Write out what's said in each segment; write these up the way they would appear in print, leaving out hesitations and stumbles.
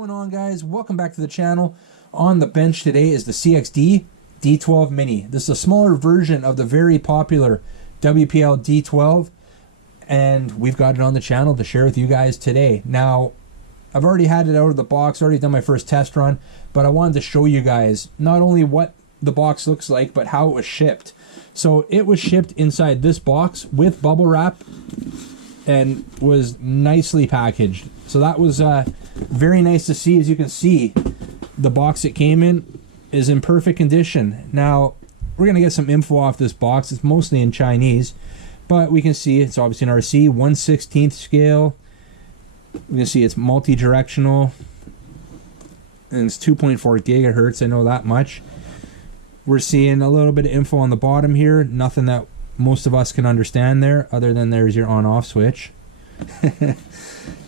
going on, guys? Welcome back to the channel. On the bench today is the CXD D12 Mini. This is a smaller version of the very popular WPL D12, and we've got it on the channel to share with you guys today. Now, I've already had it out of the box, already done my first test run, but I wanted to show you guys not only what the box looks like, but how it was shipped. So it was shipped inside this box with bubble wrap and was nicely packaged. So that was very nice to see. As you can see, the box it came in is in perfect condition. Now, we're going to get some info off this box. It's mostly in Chinese, but we can see it's obviously an RC, 1/16 scale. We can see it's multi-directional, and it's 2.4 gigahertz. I know that much. We're seeing a little bit of info on the bottom here. Nothing that most of us can understand there, other than there's your on-off switch.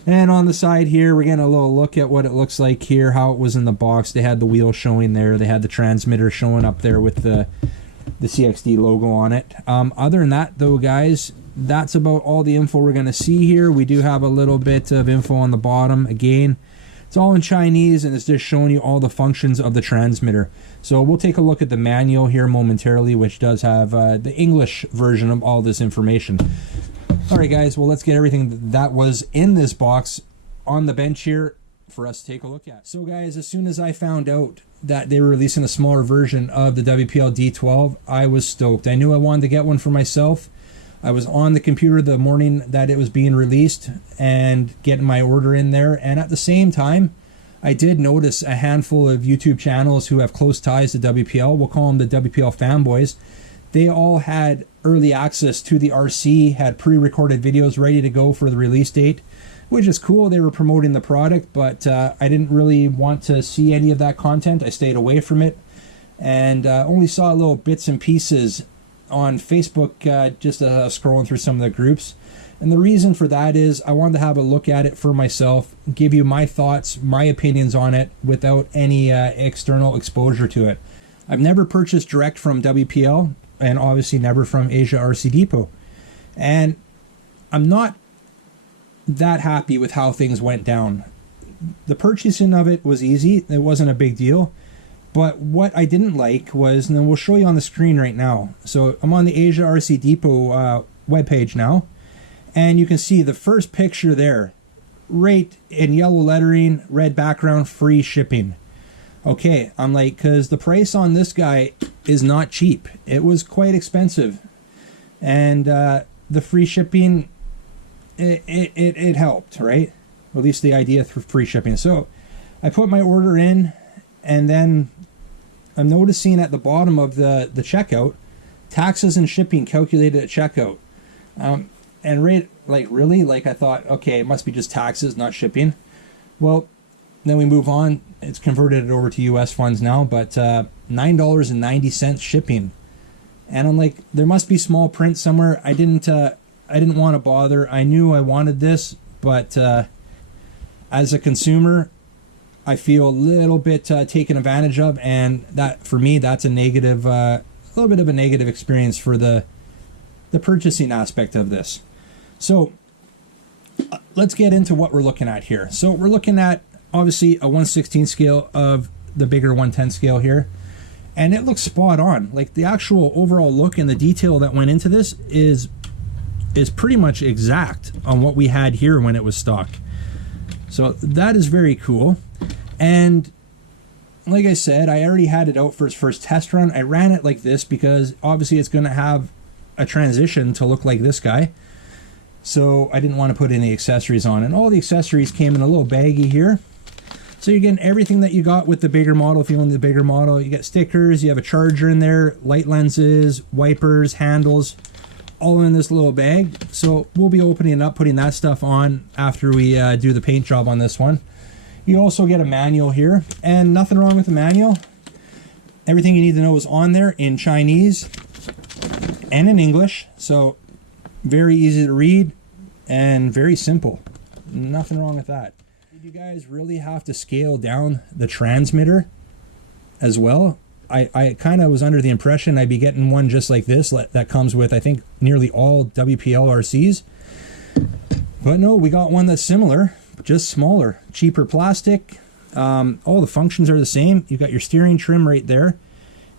And on the side here, we're getting a little look at what it looks like here, how it was in the box. They had the wheel showing there. They had the transmitter showing up there with the CXD logo on it. Other than that, though, guys, that's about all the info we're going to see here. We do have a little bit of info on the bottom. Again, it's all in Chinese, and it's just showing you all the functions of the transmitter. So we'll take a look at the manual here momentarily, which does have the English version of all this information. Alright guys, well, let's get everything that was in this box on the bench here for us to take a look at. So guys, as soon as I found out that they were releasing a smaller version of the WPL D12, I was stoked. I knew I wanted to get one for myself. I was on the computer the morning that it was being released and getting my order in there, and at the same time, I did notice a handful of YouTube channels who have close ties to WPL. We'll call them the WPL fanboys. They all had early access to the RC, had pre-recorded videos ready to go for the release date, which is cool. They were promoting the product, but I didn't really want to see any of that content. I stayed away from it, and only saw little bits and pieces on Facebook, just scrolling through some of the groups. And the reason for that is I wanted to have a look at it for myself, give you my thoughts, my opinions on it without any external exposure to it. I've never purchased direct from WPL, and obviously never from Asia RC Depot. And I'm not that happy with how things went down. The purchasing of it was easy. It wasn't a big deal. But what I didn't like was, and then we'll show you on the screen right now. So I'm on the Asia RC Depot webpage now. And you can see the first picture there, right in yellow lettering, red background, free shipping. Okay, I'm like, because the price on this guy is not cheap. It was quite expensive. And the free shipping, it helped, right? At least the idea for free shipping. So I put my order in, and then I'm noticing at the bottom of the checkout, taxes and shipping calculated at checkout. And really, I thought, okay, it must be just taxes, not shipping. Well, then we move on. It's converted it over to US funds now, but $9.90 shipping. And I'm like, there must be small print somewhere. I didn't want to bother. I knew I wanted this, but as a consumer, I feel a little bit taken advantage of, and that for me, that's a negative, a little bit of a negative experience for the purchasing aspect of this. So let's get into what we're looking at here. So we're looking at obviously a 1/16 scale of the bigger 110 scale here, and it looks spot on. Like, the actual overall look and the detail that went into this is pretty much exact on what we had here when it was stock. So that is very cool. And like I said, I already had it out for its first test run. I ran it like this because obviously it's going to have a transition to look like this guy. So I didn't want to put any accessories on, and all the accessories came in a little baggie here. So you're getting everything that you got with the bigger model. If you own the bigger model, you get stickers, you have a charger in there, light lenses, wipers, handles, all in this little bag. So we'll be opening it up, putting that stuff on after we do the paint job on this one. You also get a manual here, and nothing wrong with the manual. Everything you need to know is on there in Chinese and in English. So very easy to read and very simple. Nothing wrong with that. You guys really have to scale down the transmitter as well. I kind of was under the impression I'd be getting one just like this that comes with, I think, nearly all WPL RCs. But no, we got one that's similar, just smaller, cheaper plastic, All the functions are the same. You've got your steering trim right there.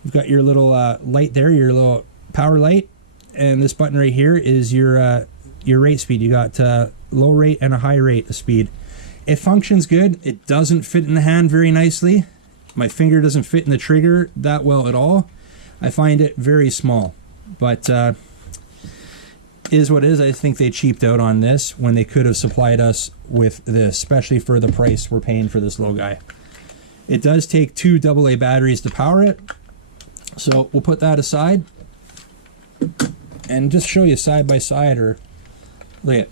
You've got your little light there, your little power light, and this button right here is your rate speed. You got low rate and a high rate of speed. It functions good. It doesn't fit in the hand very nicely. My finger doesn't fit in the trigger that well at all. I find it very small, but is what is. I think they cheaped out on this when they could have supplied us with this, especially for the price we're paying for this little guy. It does take 2 AA batteries to power it, so we'll put that aside and just show you side by side. Or look at,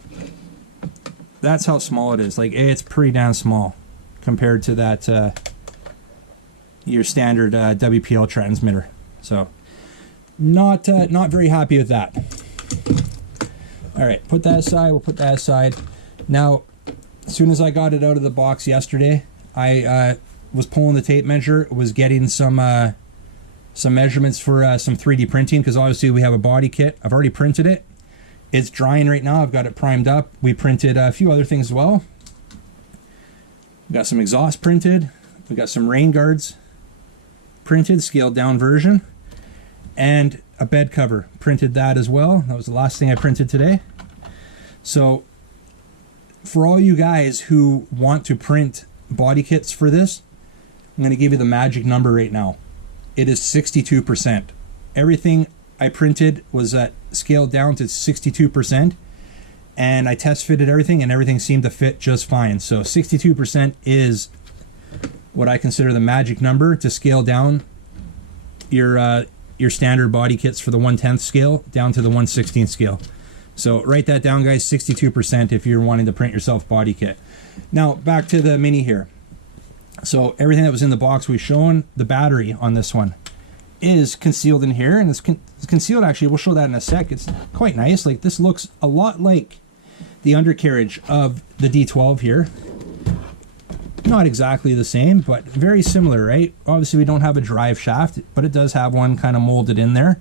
that's how small it is. Like, it's pretty damn small compared to that your standard WPL transmitter. So not very happy with that. All right, put that aside. We'll put that aside. Now, as soon as I got it out of the box yesterday, I was pulling the tape measure, was getting some measurements for some 3D printing, because obviously we have a body kit. I've already printed it. It's drying right now. I've got it primed up. We printed a few other things as well. We got some exhaust printed. We got some rain guards printed, scaled down version, and a bed cover. Printed that as well. That was the last thing I printed today. So for all you guys who want to print body kits for this, I'm going to give you the magic number right now. It is 62%. Everything I printed was scaled down to 62%, and I test fitted everything, and everything seemed to fit just fine. So 62% is what I consider the magic number to scale down your standard body kits for the 1/10 scale down to the 1/16 scale. So write that down, guys, 62% if you're wanting to print yourself body kit. Now back to the Mini here. So everything that was in the box we've shown. The battery on this one is concealed in here, and it's concealed, actually, we'll show that in a sec. It's quite nice. Like, this looks a lot like the undercarriage of the D12 here. Not exactly the same, but very similar, right? Obviously we don't have a drive shaft, but it does have one kind of molded in there.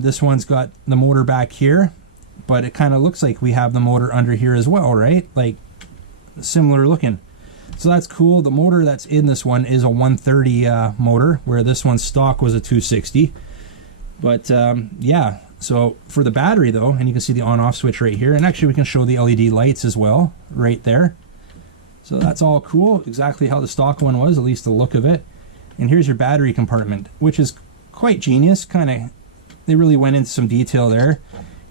This one's got the motor back here, but it kind of looks like we have the motor under here as well, right? Like, similar looking. So that's cool. The motor that's in this one is a 130 motor, where this one's stock was a 260. But yeah, so for the battery though, and you can see the on-off switch right here, and actually we can show the LED lights as well right there. So that's all cool, exactly how the stock one was, at least the look of it. And here's your battery compartment, which is quite genius. Kind of, they really went into some detail there.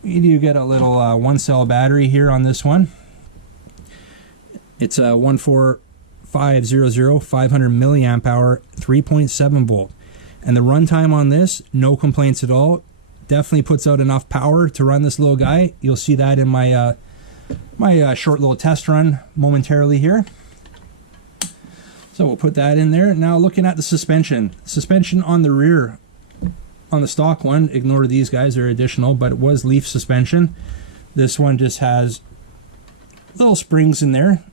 You do get a little 1-cell battery here on this one. It's a 14500 500 milliamp hour 3.7 volt, and the runtime on this, no complaints at all. Definitely puts out enough power to run this little guy. You'll see that in my my short little test run momentarily here. So we'll put that in there. Now looking at the suspension on the rear, on the stock one, ignore these guys, they're additional, but it was leaf suspension. This one just has little springs in there,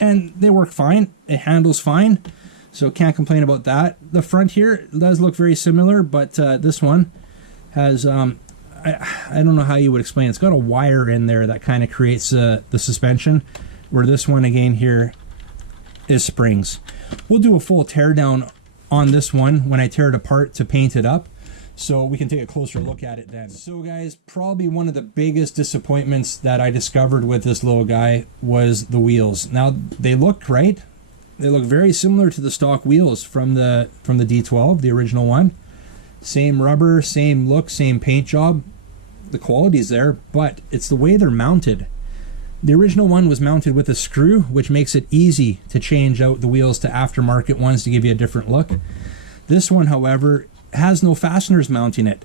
and they work fine. It handles fine, so can't complain about that. The front here does look very similar, but this one has I don't know how you would explain it. It's got a wire in there that kind of creates the suspension, where this one again here is springs. We'll do a full teardown on this one when I tear it apart to paint it up, so we can take a closer look at it then. So guys, probably one of the biggest disappointments that I discovered with this little guy was the wheels. Now they look great. They look very similar to the stock wheels from the D12, the original one. Same rubber, same look, same paint job. The quality's there, but it's the way they're mounted. The original one was mounted with a screw, which makes it easy to change out the wheels to aftermarket ones to give you a different look. This one, however, has no fasteners mounting it.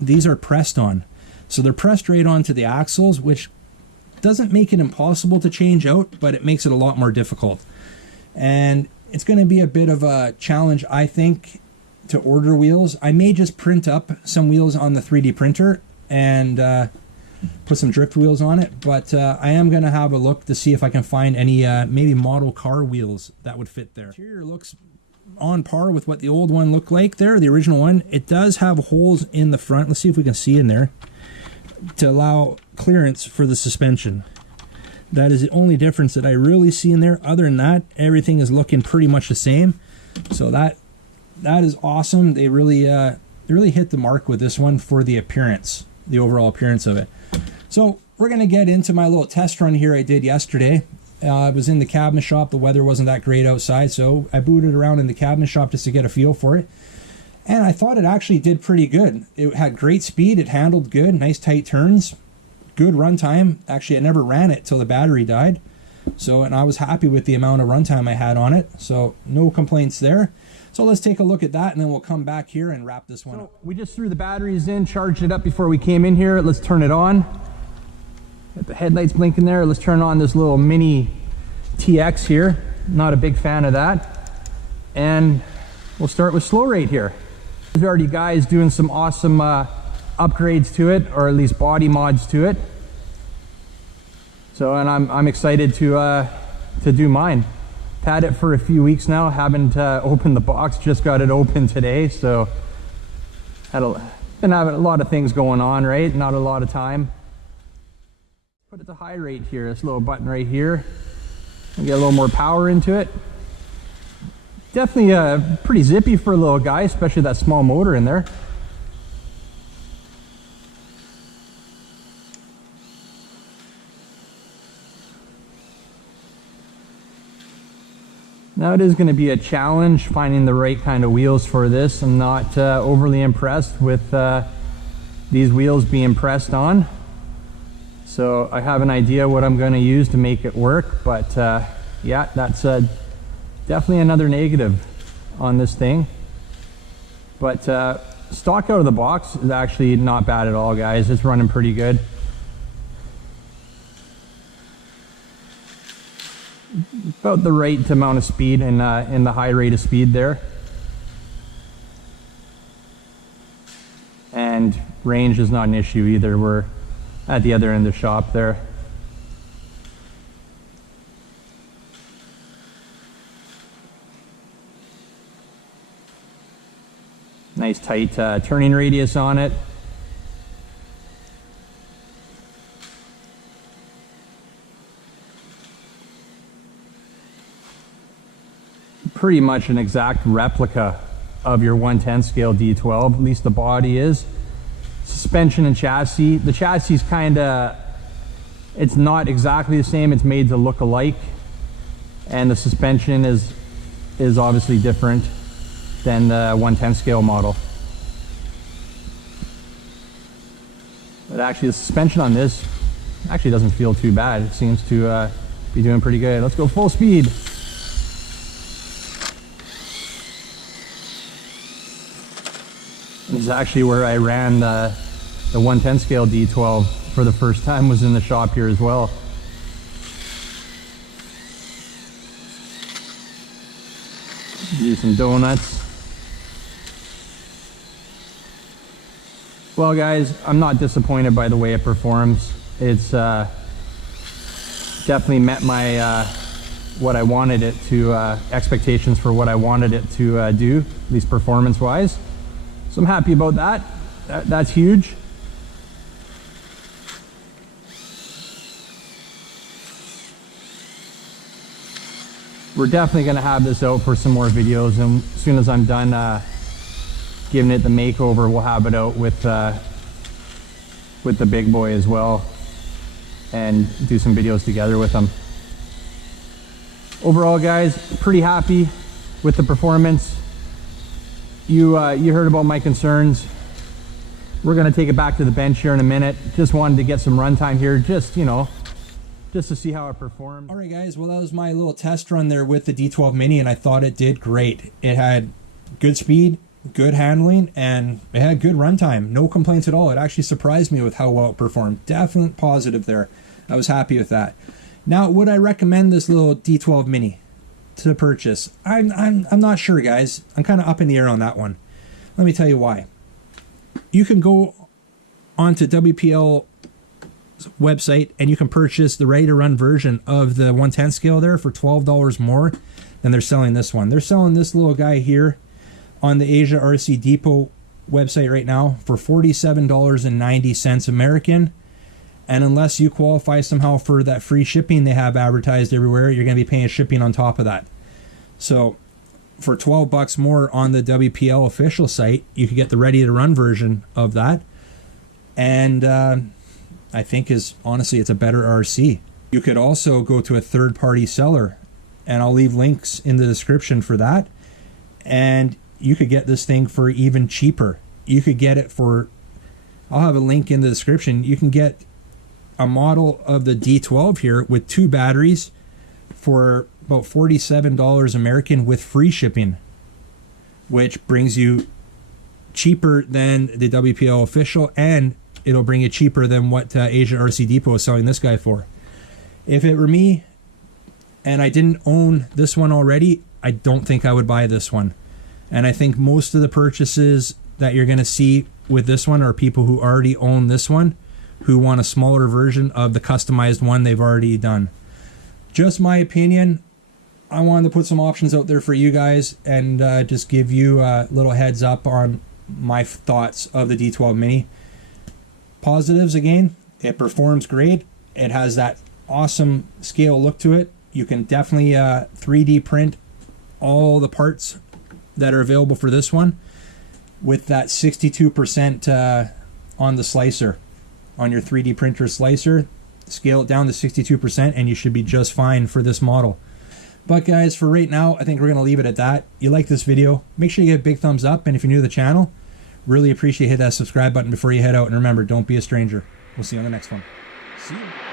These are pressed on. So they're pressed right onto the axles, which doesn't make it impossible to change out, but it makes it a lot more difficult. And it's going to be a bit of a challenge, I think, to order wheels. I may just print up some wheels on the 3D printer and put some drift wheels on it, but I am going to have a look to see if I can find any maybe model car wheels that would fit there. Interior looks on par with what the old one looked like there, the original one. It does have holes in the front. Let's see if we can see in there to allow clearance for the suspension. That is the only difference that I really see in there. Other than that, everything is looking pretty much the same. So that is awesome. They really hit the mark with this one for the appearance, the overall appearance of it. So we're going to get into my little test run here I did yesterday. I was in the cabinet shop. The weather wasn't that great outside, so I booted around in the cabinet shop just to get a feel for it. And I thought it actually did pretty good. It had great speed. It handled good, nice tight turns, good runtime. Actually, I never ran it till the battery died. So, and I was happy with the amount of runtime I had on it. So no complaints there. So let's take a look at that, and then we'll come back here and wrap this one up. We just threw the batteries in, charged it up before we came in here. Let's turn it on. Got the headlights blinking there. Let's turn on this little mini TX here. Not a big fan of that. And we'll start with slow rate here. There's already guys doing some awesome upgrades to it, or at least body mods to it. So, and I'm excited to do mine. Had it for a few weeks now. Haven't opened the box. Just got it open today. So, been having a lot of things going on, right? Not a lot of time. Put it to high rate here. This little button right here. I'll get a little more power into it. Definitely pretty zippy for a little guy, especially that small motor in there. Now it is going to be a challenge finding the right kind of wheels for this. I'm not overly impressed with these wheels being pressed on. So I have an idea what I'm going to use to make it work, but yeah, that's definitely another negative on this thing. But stock out of the box is actually not bad at all, guys. It's running pretty good. About the right amount of speed in the high rate of speed there. And range is not an issue either. We're at the other end of the shop there. Nice tight turning radius on it. Pretty much an exact replica of your 110 scale D12, at least the body is. Suspension and chassis. The chassis is it's not exactly the same. It's made to look alike. And the suspension is obviously different than the 110 scale model. But actually the suspension on this actually doesn't feel too bad. It seems to be doing pretty good. Let's go full speed. This is actually where I ran the 110 scale D12 for the first time, was in the shop here as well. Do some donuts. Well guys, I'm not disappointed by the way it performs. It's definitely met my what I wanted it to, expectations for what I wanted it to do, at least performance wise. So I'm happy about that. That's huge. We're definitely going to have this out for some more videos, and as soon as I'm done giving it the makeover, we'll have it out with the big boy as well, and do some videos together with them. Overall guys, pretty happy with the performance. You heard about my concerns. We're going to take it back to the bench here in a minute. Just wanted to get some runtime here, just to see how it performed. All right guys, well that was my little test run there with the D12 Mini, and I thought it did great. It had good speed, good handling, and it had good runtime. No complaints at all. It actually surprised me with how well it performed. Definite positive there. I was happy with that. Now, would I recommend this little D12 Mini to purchase? I'm not sure, guys. I'm kind of up in the air on that one. Let me tell you why. You can go onto WPL website and you can purchase the ready to run version of the 110 scale there for $12 more than they're selling this one. They're selling this little guy here on the Asia RC Depot website right now for $47.90 American, And unless you qualify somehow for that free shipping they have advertised everywhere, you're going to be paying shipping on top of that. So for $12 more on the WPL official site, you could get the ready to run version of that. And I think honestly, it's a better RC. You could also go to a third-party seller, and I'll leave links in the description for that. And you could get this thing for even cheaper. You could get it for, I'll have a link in the description. You can get a model of the D12 here with 2 batteries for about $47 American with free shipping, which brings you cheaper than the WPL official, and it'll bring you cheaper than what Asia RC Depot is selling this guy for. If it were me and I didn't own this one already, I don't think I would buy this one. And I think most of the purchases that you're going to see with this one are people who already own this one, who want a smaller version of the customized one they've already done. Just my opinion. I wanted to put some options out there for you guys and just give you a little heads up on my thoughts of the D12 Mini. Positives, again, it performs great. It has that awesome scale look to it. You can definitely 3D print all the parts that are available for this one with that 62% on the slicer. On your 3D printer slicer, scale it down to 62% and you should be just fine for this model. But guys, for right now, I think we're going to leave it at that. You like this video, make sure you give a big thumbs up, and if you're new to the channel, really appreciate hit that subscribe button before you head out, and remember, don't be a stranger. We'll see you on the next one. See you.